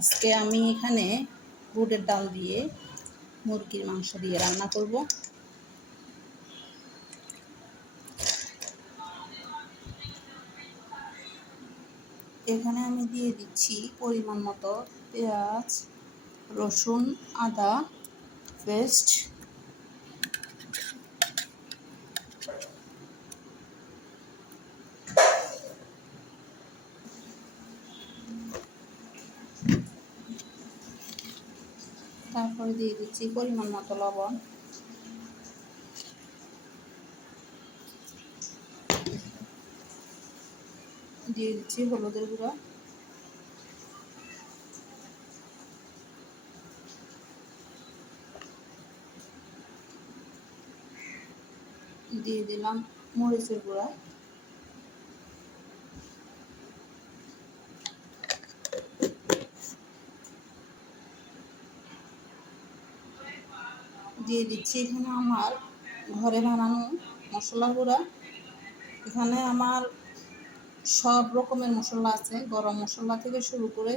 আজকে আমি এখানে বুটের ডাল দিয়ে মুরগির মাংস দিয়ে রান্না করব। এখানে আমি দিয়ে দিচ্ছি পরিমাণ মতো পেঁয়াজ, রসুন, আদা, পেস্ট তারপরে দিয়ে দিচ্ছি পরিমাণ মতো লবণ। দিয়ে দিচ্ছি হলুদের গুঁড়া। দিয়ে দিলাম মরিচের গুঁড়া। দিয়ে দিচ্ছি। এখানে আমার ঘরে বানানো মশলা গুঁড়া। এখানে আমার সব রকমের মশলা আছে। গরম মশলা থেকে শুরু করে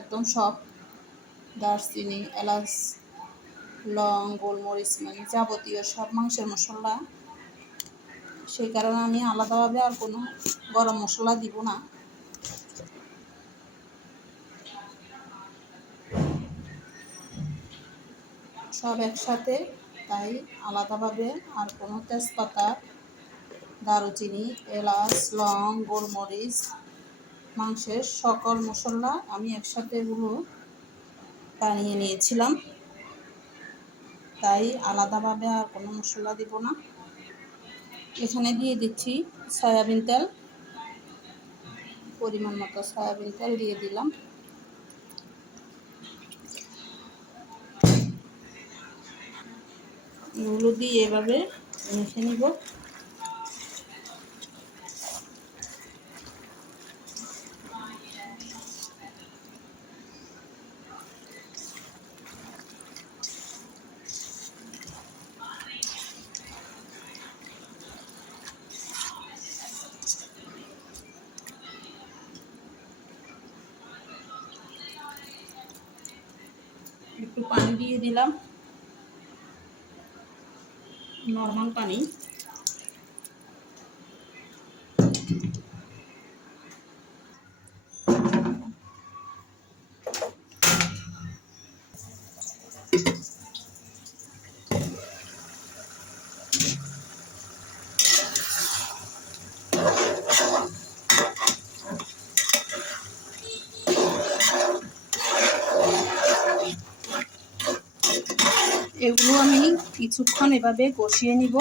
একদম সব দারচিনি, এলাচ, লং, গোলমরিচ মানে যাবতীয় সব মাংসের মশলা। সেই কারণে আমি আলাদাভাবে আর কোনো গরম মশলা দিব না। সব একসাথে, তাই আলাদাভাবে আর কোনো তেজপাতা, দারুচিনি, এলাচ, লং, গোলমরিচ, মাংসের সকল মশলা আমি একসাথে এগুলো বানিয়ে নিয়েছিলাম। তাই আলাদাভাবে আর কোনো মশলা দিব না। এখানে দিয়ে দিচ্ছি সয়াবিন তেল, পরিমাণ মতো সয়াবিন তেল দিয়ে দিলাম। এগুলো দিয়ে এভাবে মেখে নিব। একটু পানি দিয়ে দিলাম। নর্মাল পানি এগুলো আমি কিছুক্ষণ এভাবে কষিয়ে নিব।